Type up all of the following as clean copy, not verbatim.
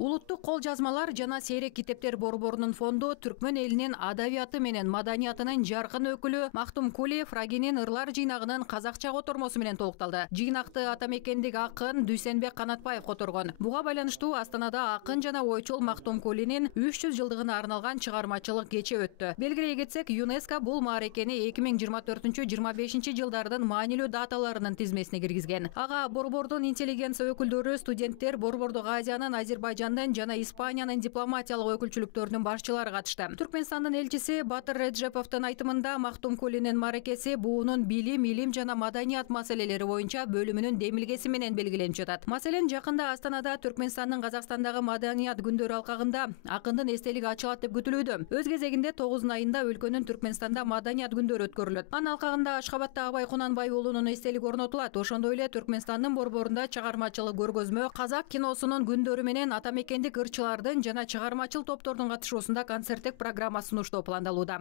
Улуттук кол жазмалар жана сейрек китептер борборунун фонду түркмөн элинин адабияты менен маданиятынын жаркын өкүлү Мактум Кули Фрагинин ырлар жыйнагынын казакча котормосу менен толукталды. Жыйнакты атамекендик акын Дүйсенбек Канатбаев которгон. Буга байланыштуу Астанада акын жана ойчул Мактум Кулинин 300 жылдыгына арналган чыгармачылык кече өттү. Белгилей кетсек, ЮНЕСКО бул маарекени 2024-25 жылдардын маанилүү даталарынын тизмесине киргизген. Ага борбордун интеллигенция өкүлдөрү, студенттер, борбордук Азиянын, Азербайжандын жана Испаниянын дипломатиялык өкүлчүлүктөрүнүн башчылары катышты. Түркмөнстандын элчиси Батыр Реджеповдун айтымында Мактум Кулинин маарекеси буунун билим, илим жана маданият маселелери боюнча бөлүмүнүн демилгеси менен белгиленип жатат. Маселен, жакында Астанада Түркмөнстандын Казакстандагы маданият күндөрү алкагында акындын эстелиги ачылат деп күтүлүүдө. Өз кезегинде 9 айында өлкөнүн Түркмөнстанда маданият күндөрү өткөрүлөт. Анын алкагында Ашкабадта Абай Кунанбай уулунун эстелиги орнотулат. Ошондой эле Түркмөнстандын борборунда чыгармачылык көргөзмө, казак киносунун күндөрү менен атамекендик ырчылардын жана чыгармачыл топтордун катышуусунда концерттик программа сунуштоо пландалууда.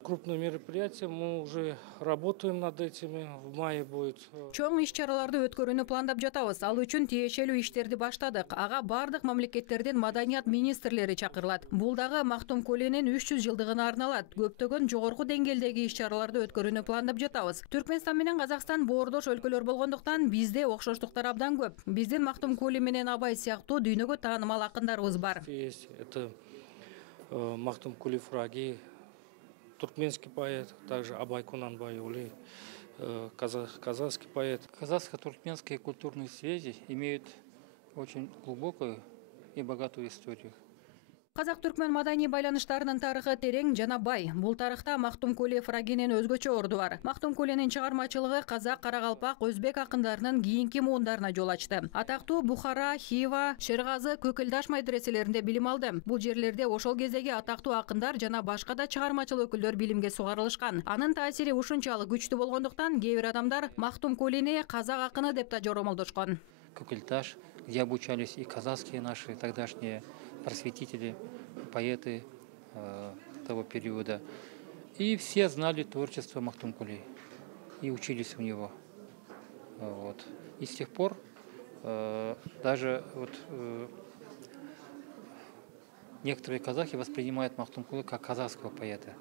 Крупные мероприятия, мы уже работаем над этими, в мае будет. Чоң иш-чараларды өткөрүүнү пландап жатабыз. Ал үчүн тиешелүү иштерди баштадык. Ага бардык мамлекеттердин маданият министрлери чакырылат. Бул дагы Мактум Кулинин 300 жылдыгына арналат. Көптөгөн жогорку деңгээлдеги иш-чараларды өткөрүүнү пландап жатабыз. Түркмөнстан менен Казакстан боордош өлкөлөр болгондуктан бизде окшоштуктар абдан көп. Биздин Мактум Кули менен Абай сыяктуу дүйнөгө таанымал акындарыбыз бар. Это Мактум Кули Фраги, туркменский поэт, также Абай Кунанбай Ули, казахский поэт. Казахско-туркменские культурные связи имеют очень глубокую и богатую историю. Казак-түркмөн маданий байланыштарынын тарыхы терең жана бай. Бул тарыхта Мактум Кули Фрагинин өзгөчө орду бар. Мактум Кулинин чыгармачылыгы казак, карагалпак, өзбек акындарынын кийинки муундарына жол ачты. Атактуу Бухара, Хива, Шергазы, Көкөлдаш медреселеринде билим алды. Бул жерлерде ошол кездеги атактуу акындар жана башка да чыгармачыл өкүлдөр билимге сугарылышкан. Анын таасири ушунчалык күчтүү болгондуктан кээ бир адамдар Мактум Кулини казак акыны деп да жоромолдошкон. Көкөлдаш, где обучались и казахские наши тогдашние просветители, поэты того периода. И все знали творчество Мактум Кули и учились у него. Вот. И с тех пор даже некоторые казахи воспринимают Мактум Кули как казахского поэта.